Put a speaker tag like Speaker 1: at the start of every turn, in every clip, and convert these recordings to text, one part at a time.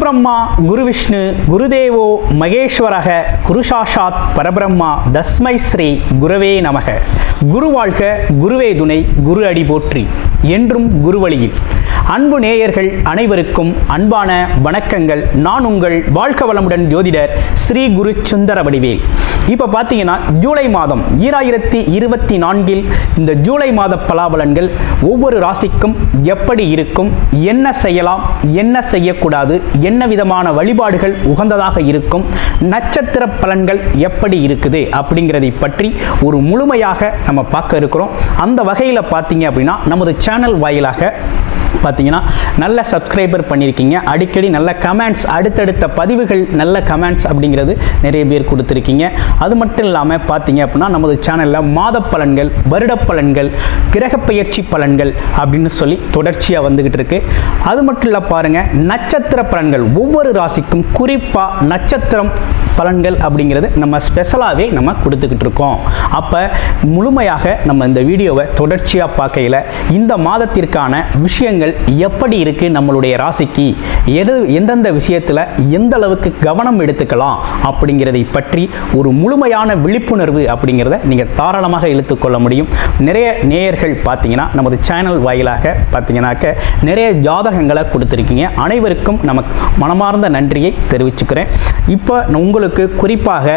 Speaker 1: குருபிரம்மா குரு விஷ்ணு குருதேவோ மகேஸ்வரக குருசாஷாத் பரபிரம்மா தஸ்மை ஸ்ரீ குருவே நமக. குரு வாழ்க குருவே துணை குரு அடி போற்றி. என்றும் குருவழியில் அன்பு நேயர்கள் அனைவருக்கும் அன்பான வணக்கங்கள். நான் உங்கள் வாழ்க வளமுடன் ஜோதிடர் ஸ்ரீ குரு சுந்தர வடிவேல். இப்போ பார்த்தீங்கன்னா ஜூலை மாதம் ஈராயிரத்தி இருபத்தி நான்கில் இந்த ஜூலை மாத பலாபலன்கள் ஒவ்வொரு ராசிக்கும் எப்படி இருக்கும் என்ன செய்யலாம் என்ன செய்யக்கூடாது என்ன விதமான வழிபாடுகள் உகந்ததாக இருக்கும்? நட்சத்திர பலன்கள் எப்படி இருக்குது? அப்படிங்கிறதை பற்றி ஒரு முழுமையாக நம்ம பார்க்க இருக்கிறோம். அந்த வகையில் பார்த்தீங்க அப்படின்னா நமது சேனல் வாயிலாக பார்த்தீங்கன்னா நல்ல சப்ஸ்கிரைபர் பண்ணியிருக்கீங்க அடிக்கடி நல்ல கமெண்ட்ஸ் அடுத்தடுத்த பதிவுகள் நல்ல கமெண்ட்ஸ் அப்படிங்கிறது நிறைய பேர் கொடுத்துருக்கீங்க. அது மட்டும் இல்லாமல் பார்த்தீங்க அப்படின்னா நமது சேனலில் மாத பலன்கள் வருட பலன்கள் கிரக பயிற்சி பலன்கள் அப்படின்னு சொல்லி தொடர்ச்சியாக வந்துக்கிட்டு இருக்கு. அது மட்டும் இல்லை பாருங்கள் நட்சத்திர பலன்கள். ஒவ்வொரு ராசிக்கும் குறிப்பாக நட்சத்திரம் பலன்கள் அப்படிங்கிறது நம்ம ஸ்பெஷலாகவே நம்ம கொடுத்துக்கிட்டு இருக்கோம். அப்போ முழுமையாக நம்ம இந்த வீடியோவை தொடர்ச்சியாக பார்க்கையில் இந்த மாதத்திற்கான விஷயங்கள் எப்படி இருக்குது நம்மளுடைய ராசிக்கு? எது எந்தெந்த விஷயத்தில் எந்த அளவுக்கு கவனம் எடுத்துக்கலாம் அப்படிங்கிறதை பற்றி ஒரு முழுமையான விழிப்புணர்வு அப்படிங்கிறத நீங்கள் தாராளமாக இழுத்துக்கொள்ள முடியும். நிறைய நேயர்கள் பார்த்தீங்கன்னா நமது சேனல் வாயிலாக பார்த்தீங்கன்னாக்க நிறைய ஜாதகங்களை கொடுத்துருக்கீங்க. அனைவருக்கும் நமக்கு மனமார்ந்த நன்றியை தெரிவிச்சுக்கிறேன். இப்போ உங்களுக்கு குறிப்பாக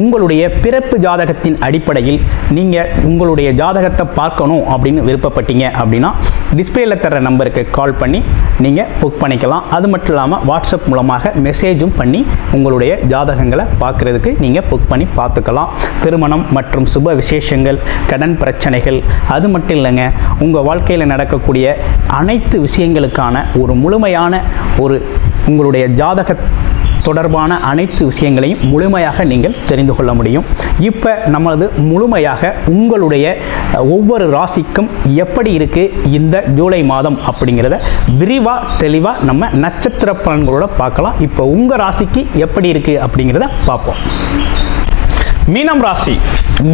Speaker 1: உங்களுடைய பிறப்பு ஜாதகத்தின் அடிப்படையில் நீங்கள் உங்களுடைய ஜாதகத்தை பார்க்கணும் அப்படின்னு விருப்பப்பட்டீங்க அப்படின்னா டிஸ்பிளேல தர நம்பருக்கு கால் பண்ணி நீங்கள் புக் பண்ணிக்கலாம். அது மட்டும் இல்லாமல் வாட்ஸ்அப் மூலமாக மெசேஜும் பண்ணி உங்களுடைய ஜாதகங்களை பார்க்குறதுக்கு நீங்கள் புக் பண்ணி பார்த்துக்கலாம். திருமணம் மற்றும் சுப விசேஷங்கள் கடன் பிரச்சனைகள் அது மட்டும் இல்லைங்க உங்கள் வாழ்க்கையில் நடக்கக்கூடிய அனைத்து விஷயங்களுக்கான ஒரு முழுமையான ஒரு உங்களுடைய ஜாதக தொடர்பான அனைத்து விஷயங்களையும் முழுமையாக நீங்கள் தெரிந்து கொள்ள முடியும். இப்போ நமது முழுமையாக உங்களுடைய ஒவ்வொரு ராசிக்கும் எப்படி இருக்குது இந்த ஜூலை மாதம் அப்படிங்கிறத விரிவாக தெளிவாக நம்ம நட்சத்திர பலன்களோட பார்க்கலாம். இப்போ உங்கள் ராசிக்கு எப்படி இருக்குது அப்படிங்கிறத பார்ப்போம். மீனம் ராசி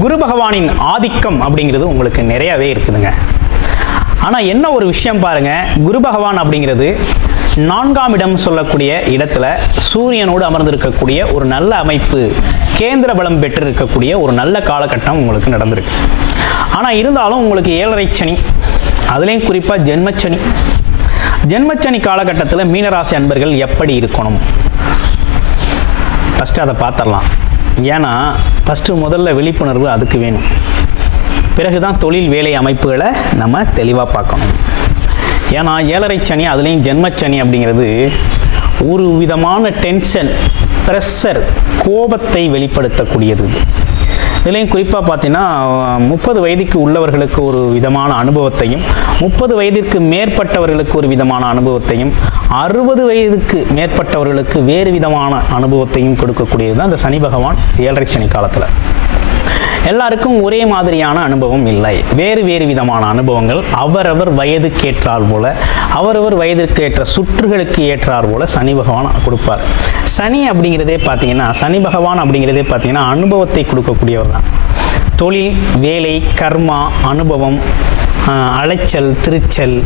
Speaker 1: குரு பகவானின் ஆதிக்கம் அப்படிங்கிறது உங்களுக்கு நிறையவே இருக்குதுங்க. ஆனால் என்ன ஒரு விஷயம் பாருங்க குரு பகவான் அப்படிங்கிறது நான்காம் இடம் சொல்லக்கூடிய இடத்துல சூரியனோடு அமர்ந்திருக்கக்கூடிய ஒரு நல்ல அமைப்பு கேந்திர பலம் பெற்று இருக்கக்கூடிய ஒரு நல்ல காலகட்டம் உங்களுக்கு நடந்திருக்கு. ஆனால் இருந்தாலும் உங்களுக்கு ஏழரை சனி அதுலேயும் குறிப்பாக ஜென்மச்சனி. ஜென்மச்சனி காலகட்டத்தில் மீனராசி அன்பர்கள் எப்படி இருக்கணும்? ஃபஸ்ட்டு அதை பார்த்துடலாம் ஏன்னா ஃபஸ்ட்டு முதல்ல விழிப்புணர்வு அதுக்கு வேணும். பிறகு தான் தொழில் வேலை அமைப்புகளை நம்ம தெளிவாக பார்க்கணும். ஏன்னா ஏழரை சனி அதுலேயும் ஜென்மச்சனி அப்படிங்கிறது ஒரு விதமான டென்ஷன் ப்ரெஷர் கோபத்தை வெளிப்படுத்தக்கூடியது. இதுலேயும் குறிப்பாக பார்த்தீங்கன்னா முப்பது வயதுக்கு உள்ளவர்களுக்கு ஒரு விதமான அனுபவத்தையும் முப்பது வயதிற்கு மேற்பட்டவர்களுக்கு ஒரு விதமான அனுபவத்தையும் அறுபது வயதுக்கு மேற்பட்டவர்களுக்கு வேறு விதமான அனுபவத்தையும் கொடுக்கக்கூடியது தான் இந்த சனி பகவான் ஏழரை சனி காலத்தில். எல்லாருக்கும் ஒரே மாதிரியான அனுபவம் இல்லை. வேறு வேறு விதமான அனுபவங்கள் அவரவர் வயதுக்கேற்றால் போல அவரவர் வயதிற்கு ஏற்ற சுற்றுகளுக்கு ஏற்றார் போல சனி பகவான் கொடுப்பார். சனி அப்படிங்கிறதே பார்த்தீங்கன்னா சனி பகவான் அப்படிங்கிறதே பார்த்தீங்கன்னா அனுபவத்தை கொடுக்கக்கூடியவர் தான். தொழில் வேலை கர்மா அனுபவம் அலைச்சல் திருச்சல்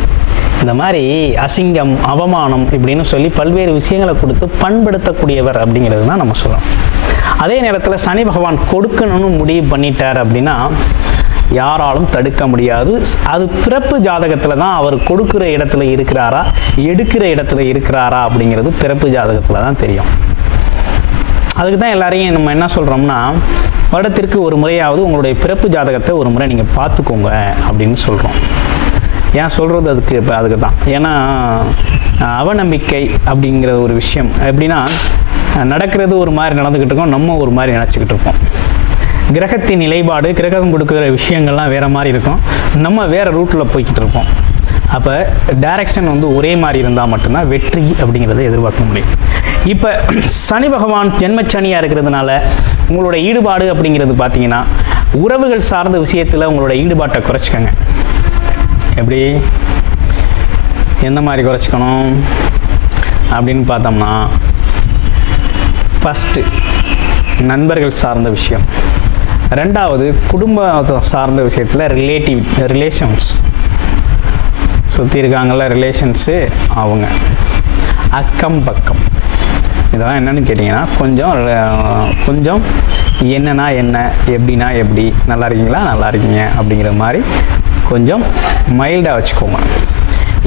Speaker 1: இந்த மாதிரி அசிங்கம் அவமானம் இப்படின்னு சொல்லி பல்வேறு விஷயங்களை கொடுத்து பண்படுத்தக்கூடியவர் அப்படிங்கிறது தான் நம்ம சொல்லலாம் அதே நேரத்தில் சனி பகவான் கொடுக்கணும்னு முடிவு பண்ணிட்டார் அப்படின்னா யாராலும் தடுக்க முடியாது. அது பிறப்பு ஜாதகத்தில் தான் அவர் கொடுக்குற இடத்துல இருக்கிறாரா எடுக்கிற இடத்துல இருக்கிறாரா அப்படிங்கிறது பிறப்பு ஜாதகத்தில் தான் தெரியும். அதுக்கு தான் எல்லாரையும் நம்ம என்ன சொல்கிறோம்னா வருடத்திற்கு ஒரு முறையாவது உங்களுடைய பிறப்பு ஜாதகத்தை ஒரு முறை நீங்கள் பார்த்துக்கோங்க அப்படின்னு சொல்கிறோம் ஏன் சொல்கிறது அதுக்கு இப்போ அதுக்கு தான். ஏன்னா அவநம்பிக்கை அப்படிங்கிற ஒரு விஷயம். எப்படின்னா நடக்கிறது ஒரு மாதிரி நடந்துக்கிட்டு இருக்கோம் நம்ம ஒரு மாதிரி நினச்சிக்கிட்டு இருப்போம் கிரகத்தின் நிலைப்பாடு கிரகம் கொடுக்குற விஷயங்கள்லாம் வேறு மாதிரி இருக்கும். நம்ம வேறு ரூட்டில் போய்கிட்டு இருப்போம் அப்போ டைரக்ஷன் வந்து ஒரே மாதிரி இருந்தால் மட்டும்தான் வெற்றி அப்படிங்கிறத எதிர்பார்க்க முடியும். இப்போ சனி பகவான் ஜென்மச்சனியாக இருக்கிறதுனால உங்களோட ஈடுபாடு அப்படிங்கிறது பார்த்தீங்கன்னா உறவுகள் சார்ந்த விஷயத்தில் உங்களோட ஈடுபாட்டை குறைச்சிக்கோங்க. எப்படி? எந்த மாதிரி குறைச்சிக்கணும்? அப்படின்னு பார்த்தோம்னா ஃபஸ்ட்டு நண்பர்கள் சார்ந்த விஷயம். ரெண்டாவது குடும்ப சார்ந்த விஷயத்தில் ரிலேட்டிவ் ரிலேஷன்ஸ் சுற்றி இருக்காங்கள ரிலேஷன்ஸு அவங்க. அக்கம் பக்கம். இதெல்லாம் என்னென்னு கேட்டிங்கன்னா கொஞ்சம் கொஞ்சம் என்னன்னா என்ன எப்படின்னா எப்படி நல்லா இருக்கீங்களா நல்லா இருக்கீங்க அப்படிங்கிற மாதிரி கொஞ்சம் மைல்டாக வச்சுக்கோங்க.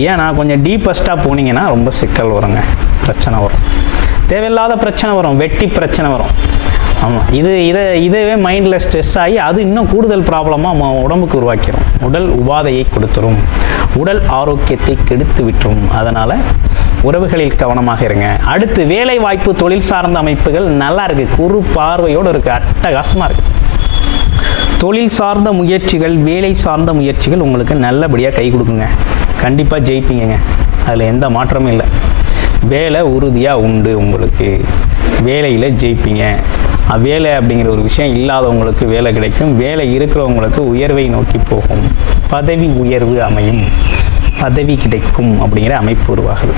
Speaker 1: ஏன்னா கொஞ்சம் டீப்பஸ்ட்டாக போனீங்கன்னா ரொம்ப சிக்கல் வருங்க. பிரச்சனை வரும். தேவையில்லாத பிரச்சனை வரும் வெட்டி பிரச்சனை வரும். ஆமாம் இது இதை இதவே மைண்டில் ஸ்ட்ரெஸ் ஆகி அது இன்னும் கூடுதல் ப்ராப்ளமாக நம்ம உடம்புக்கு உருவாக்கிடும் உடல் உபாதையை கொடுத்துரும். உடல் ஆரோக்கியத்தை கெடுத்து விட்டுரும். அதனால் உறவுகளில் கவனமாக இருங்க. அடுத்து வேலை வாய்ப்பு தொழில் சார்ந்த அமைப்புகள் நல்லா இருக்குது குறு பார்வையோடு இருக்குது அட்டகாசமாக இருக்குது தொழில் சார்ந்த முயற்சிகள் வேலை சார்ந்த முயற்சிகள் உங்களுக்கு நல்லபடியாக கை கொடுக்குங்க. கண்டிப்பாக ஜெயிப்பீங்கங்க. அதில் எந்த மாற்றமும் இல்லை. வேலை உறுதியாக உண்டு உங்களுக்கு. வேலையில் ஜெயிப்பீங்க. வேலை அப்படிங்கிற ஒரு விஷயம் இல்லாதவங்களுக்கு வேலை கிடைக்கும். வேலை இருக்கிறவங்களுக்கு உயர்வை நோக்கி போகும். பதவி உயர்வு அமையும். பதவி கிடைக்கும் அப்படிங்கிற அமைப்பு உருவாகுது.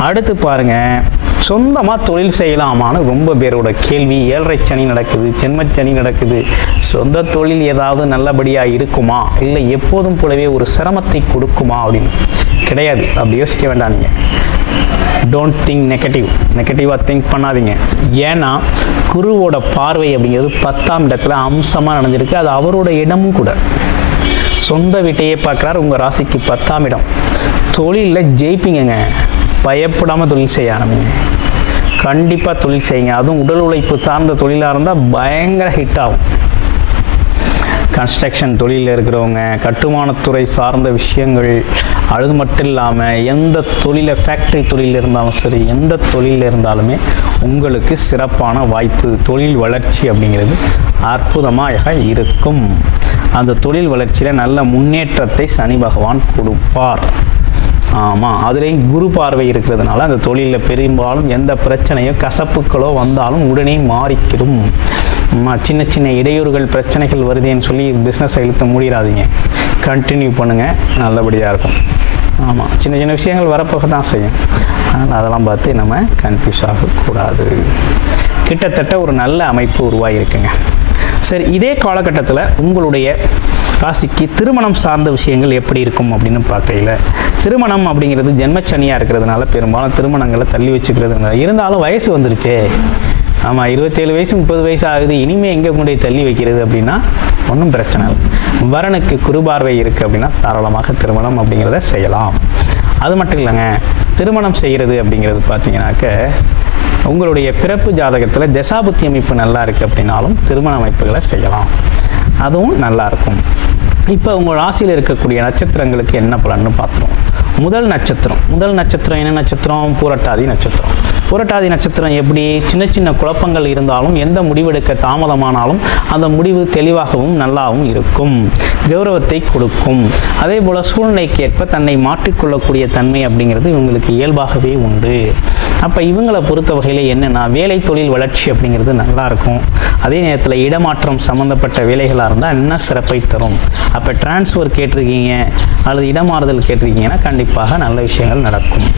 Speaker 1: அடுத்து பாருங்க. சொந்தமாக தொழில் செய்யலாமான்னு ரொம்ப பேரோட கேள்வி. ஏழரை சனி நடக்குது சென்மச்சனி நடக்குது. சொந்த தொழில் ஏதாவது நல்லபடியாக இருக்குமா? இல்லை எப்போதும் போலவே ஒரு சிரமத்தை கொடுக்குமா அப்படின்னு. கிடையாது. அப்படி யோசிக்க வேண்டாம் நீங்கள் டோன்ட் திங்க் நெகட்டிவ் நெகட்டிவாக திங்க் பண்ணாதீங்க. ஏன்னா குருவோட பார்வை அப்படிங்கிறது பத்தாம் இடத்துல அம்சமாக நடந்திருக்கு. அது அவரோட இடமும் கூட. சொந்த வீட்டையே பார்க்குறாரு. உங்கள் ராசிக்கு பத்தாம் இடம். தொழிலில் ஜெயிப்பீங்கங்க. பயப்படாமல் தொழில் செய்ய ஆரம்பிங்க. கண்டிப்பாக தொழில் செய்யுங்க. அதுவும் உடல் உழைப்பு சார்ந்த தொழிலாக இருந்தால் பயங்கர ஹிட் ஆகும். கன்ஸ்ட்ரக்ஷன் தொழிலில் இருக்கிறவங்க கட்டுமானத்துறை சார்ந்த விஷயங்கள் அது மட்டும் இல்லாமல் எந்த தொழிலை ஃபேக்ட்ரி தொழில் இருந்தாலும் சரி எந்த தொழிலில் இருந்தாலுமே உங்களுக்கு சிறப்பான வாய்ப்பு தொழில் வளர்ச்சி அப்படிங்கிறது அற்புதமாக இருக்கும். அந்த தொழில் வளர்ச்சியில் நல்ல முன்னேற்றத்தை சனி பகவான் கொடுப்பார். ஆமாம் அதுலேயும் குரு பார்வை இருக்கிறதுனால அந்த தொழிலில் பெரும்பாலும் எந்த பிரச்சனையோ கசப்புகளோ வந்தாலும் உடனே மாறிக்கிடும். சின்ன சின்ன இடையூறுகள் பிரச்சனைகள் வருதேன்னு சொல்லி பிஸ்னஸ் இழுத்து மூடிடாதீங்க. கண்டினியூ பண்ணுங்கள் நல்லபடியாக இருக்கும். ஆமாம் சின்ன சின்ன விஷயங்கள் வரப்போக தான் செய்யும். அதனால் அதெல்லாம் பார்த்து நம்ம கன்ஃபியூஸ் ஆகக்கூடாது. கிட்டத்தட்ட ஒரு நல்ல அமைப்பு உருவாகியிருக்குங்க. சரி இதே காலகட்டத்தில் உங்களுடைய ராசிக்கு திருமணம் சார்ந்த விஷயங்கள் எப்படி இருக்கும் அப்படின்னு பார்க்கையில் திருமணம் அப்படிங்கிறது ஜென்மச்சனியாக இருக்கிறதுனால பெரும்பாலும் திருமணங்களை தள்ளி வச்சுக்கிறது. இருந்தாலும் வயசு வந்துருச்சே. ஆமாம் இருபத்தேழு வயசு முப்பது வயசு ஆகுது. இனிமேல் எங்கே கொண்டு போய் தள்ளி வைக்கிறது அப்படின்னா ஒன்றும் பிரச்சனை இல்லை. வரனுக்கு குறுபார்வை இருக்குது அப்படின்னா தாராளமாக திருமணம் அப்படிங்கிறத செய்யலாம். அது மட்டும் இல்லைங்க திருமணம் செய்கிறது அப்படிங்கிறது பார்த்தீங்கன்னாக்க உங்களுடைய பிறப்பு ஜாதகத்தில் தசாபுத்தி அமைப்பு நல்லா இருக்குது அப்படின்னாலும் திருமண அமைப்புகளை செய்யலாம். அதுவும் நல்லாயிருக்கும் இப்போ உங்கள் ராசியில் இருக்கக்கூடிய நட்சத்திரங்களுக்கு என்ன பலன்னு பார்த்துருவோம். முதல் நட்சத்திரம். முதல் நட்சத்திரம் என்ன நட்சத்திரம்? பூரட்டாதி நட்சத்திரம். புரட்டாதி நட்சத்திரம் எப்படி? சின்ன சின்ன குழப்பங்கள் இருந்தாலும் எந்த முடிவெடுக்க தாமதமானாலும் அந்த முடிவு தெளிவாகவும் நல்லாவும் இருக்கும். கௌரவத்தை கொடுக்கும். அதே போல் சூழ்நிலைக்கேற்ப தன்னை மாற்றிக்கொள்ளக்கூடிய தன்மை அப்படிங்கிறது இவங்களுக்கு இயல்பாகவே உண்டு. அப்போ இவங்களை பொறுத்த வகையில் என்னென்னா வேலை தொழில் வளர்ச்சி அப்படிங்கிறது நல்லாயிருக்கும் அதே நேரத்தில் இடமாற்றம் சம்மந்தப்பட்ட வேலைகளாக இருந்தால் இன்னும் சிறப்பை தரும்? அப்போ டிரான்ஸ்ஃபர் கேட்டிருக்கீங்க அல்லது இடமாறுதல் கேட்டிருக்கீங்கன்னா கண்டிப்பாக நல்ல விஷயங்கள் நடக்கும்.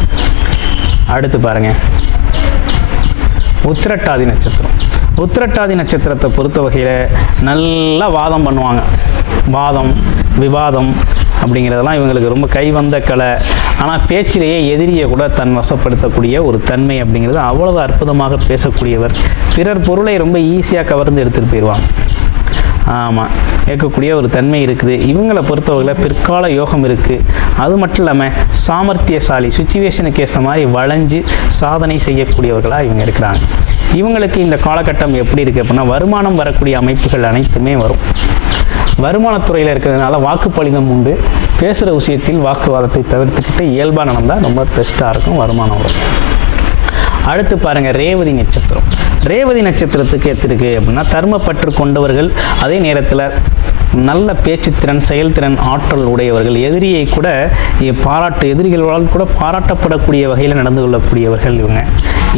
Speaker 1: அடுத்து பாருங்கள் உத்திரட்டாதி நட்சத்திரம். உத்திரட்டாதி நட்சத்திரத்தை பொறுத்த வகையில் நல்லா வாதம் பண்ணுவாங்க. வாதம் விவாதம் அப்படிங்கிறதெல்லாம் இவங்களுக்கு ரொம்ப கைவந்த கலை. ஆனால் பேச்சிலேயே எதிரியை கூட தன் வசப்படுத்தக்கூடிய ஒரு தன்மை அப்படிங்கிறது அவ்வளவு அற்புதமாக பேசக்கூடியவர். பிறர் பொருளை ரொம்ப ஈஸியாக கவர்ந்து எடுத்துகிட்டு போயிடுவாங்க ஆமாம் இருக்கக்கூடிய ஒரு தன்மை இருக்குது. இவங்களை பொறுத்தவரையில் பிற்கால யோகம் இருக்குது அது மட்டும் இல்லாமல் சாமர்த்தியசாலி சுச்சுவேஷனுக்கு ஏற்ற மாதிரி வளைஞ்சு சாதனை செய்யக்கூடியவர்களாக இவங்க இருக்கிறாங்க. இவங்களுக்கு இந்த காலகட்டம் எப்படி இருக்குது அப்படின்னா வருமானம் வரக்கூடிய அமைப்புகள் அனைத்துமே வரும். வருமானத்துறையில் இருக்கிறதுனால வாக்குப்பளிதம் உண்டு. பேசுகிற விஷயத்தில் வாக்குவாதத்தை தவிர்த்துக்கிட்டு இயல்பாக நடந்தால் ரொம்ப பெஸ்ட்டாக இருக்கும் வருமானம் வரும். அடுத்து பாருங்கள் ரேவதி நட்சத்திரம். ரேவதி நட்சத்திரத்துக்கு எத்திருக்கு அப்படின்னா தர்மப்பற்று கொண்டவர்கள் அதே நேரத்தில் நல்ல பேச்சுத்திறன் செயல்திறன் ஆற்றல் உடையவர்கள் எதிரியை கூட பாராட்டு எதிரிகளால் கூட பாராட்டப்படக்கூடிய வகையில் நடந்து கொள்ளக்கூடியவர்கள் இவங்க.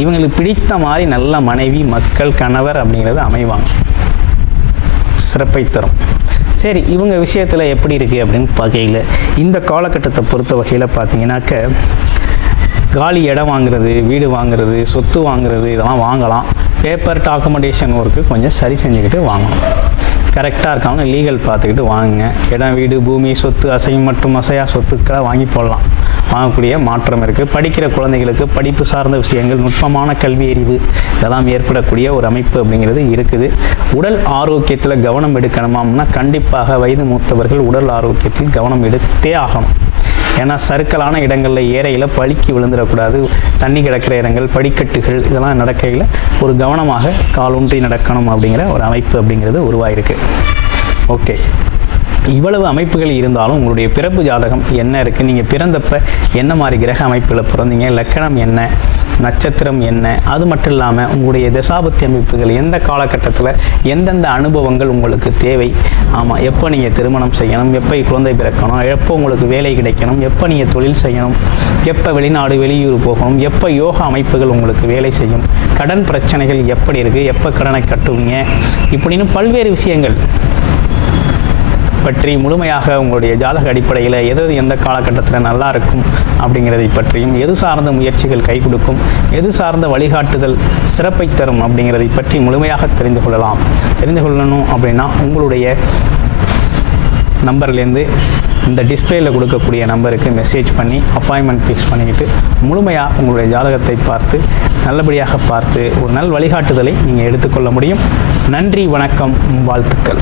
Speaker 1: இவங்களுக்கு பிடித்த மாதிரி நல்ல மனைவி மக்கள் கணவர் அப்படிங்கிறது அமைவாங்க. சிறப்பை தரும். சரி இவங்க விஷயத்தில் எப்படி இருக்குது அப்படின்னு பார்க்கையில் இந்த காலகட்டத்தை பொறுத்த வகையில் பார்த்தீங்கன்னாக்க காலி இடம் வாங்குறது வீடு வாங்குறது சொத்து வாங்குறது இதெல்லாம் வாங்கலாம். பேப்பர் டாக்குமெண்டேஷன் ஒர்க்கு கொஞ்சம் சரி செஞ்சுக்கிட்டு வாங்கணும்.
Speaker 2: கரெக்டாக இருக்காங்க லீகல் பார்த்துக்கிட்டு வாங்குங்க. இடம் வீடு பூமி சொத்து அசையும் மற்றும் அசையா சொத்துக்களை வாங்கி போடலாம். வாங்கக்கூடிய மாற்றம் இருக்குது படிக்கிற குழந்தைகளுக்கு படிப்பு சார்ந்த விஷயங்கள் நுட்பமான கல்வி அறிவு இதெல்லாம் ஏற்படக்கூடிய ஒரு அமைப்பு அப்படிங்கிறது இருக்குது. உடல் ஆரோக்கியத்தில் கவனம் எடுக்கணுமாம்னா கண்டிப்பாக வயது மூத்தவர்கள் உடல் ஆரோக்கியத்தில் கவனம் எடுத்தே ஆகணும். ஏன்னா சருக்கலான இடங்களில் ஏறையில் பழுக்கி விழுந்துடக்கூடாது தண்ணி கிடக்கிற இடங்கள் படிக்கட்டுகள் இதெல்லாம் நடக்கையில் ஒரு கவனமாக காலூன்றி நடக்கணும் அப்படிங்கிற ஒரு அமைப்பு அப்படிங்கிறது உருவாயிருக்கு. ஓகே. இவ்வளவு அமைப்புகள் இருந்தாலும் உங்களுடைய பிறப்பு ஜாதகம் என்ன இருக்குது நீங்கள் பிறந்தப்ப என்ன மாதிரி கிரக அமைப்பில் பிறந்தீங்க? லக்கணம் என்ன? நட்சத்திரம் என்ன? அது மட்டும் இல்லாமல் உங்களுடைய தசாபத்தி அமைப்புகள் எந்த காலகட்டத்தில் எந்தெந்த அனுபவங்கள் உங்களுக்கு தேவை? ஆமாம் எப்போ நீங்கள் திருமணம் செய்யணும்? எப்போ குழந்தை பிறக்கணும்? எப்போ உங்களுக்கு வேலை கிடைக்கணும்? எப்போ நீங்கள் தொழில் செய்யணும்? எப்போ வெளிநாடு வெளியூர் போகணும்? எப்போ யோகா அமைப்புகள் உங்களுக்கு வேலை செய்யும்? கடன் பிரச்சனைகள் எப்படி இருக்குது எப்போ கடனை கட்டுவீங்க? இப்படின்னு பல்வேறு விஷயங்கள். பற்றி முழுமையாக உங்களுடைய ஜாதக அடிப்படையில் எது எந்த காலகட்டத்தில் நல்லா இருக்கும் அப்படிங்கிறதை பற்றியும் எது சார்ந்த முயற்சிகள் கை கொடுக்கும் எது சார்ந்த வழிகாட்டுதல் சிறப்பை தரும் அப்படிங்கிறதை பற்றி முழுமையாக தெரிந்து கொள்ளலாம். தெரிந்து கொள்ளணும் அப்படின்னா உங்களுடைய நம்பர்லேருந்து இந்த டிஸ்பிளேயில் கொடுக்கக்கூடிய நம்பருக்கு மெசேஜ் பண்ணி அப்பாயின்மெண்ட் ஃபிக்ஸ் பண்ணிக்கிட்டு முழுமையாக உங்களுடைய ஜாதகத்தை பார்த்து நல்லபடியாக பார்த்து ஒரு நல் வழிகாட்டுதலை நீங்கள் எடுத்துக்கொள்ள முடியும். நன்றி வணக்கம் வாழ்த்துக்கள்.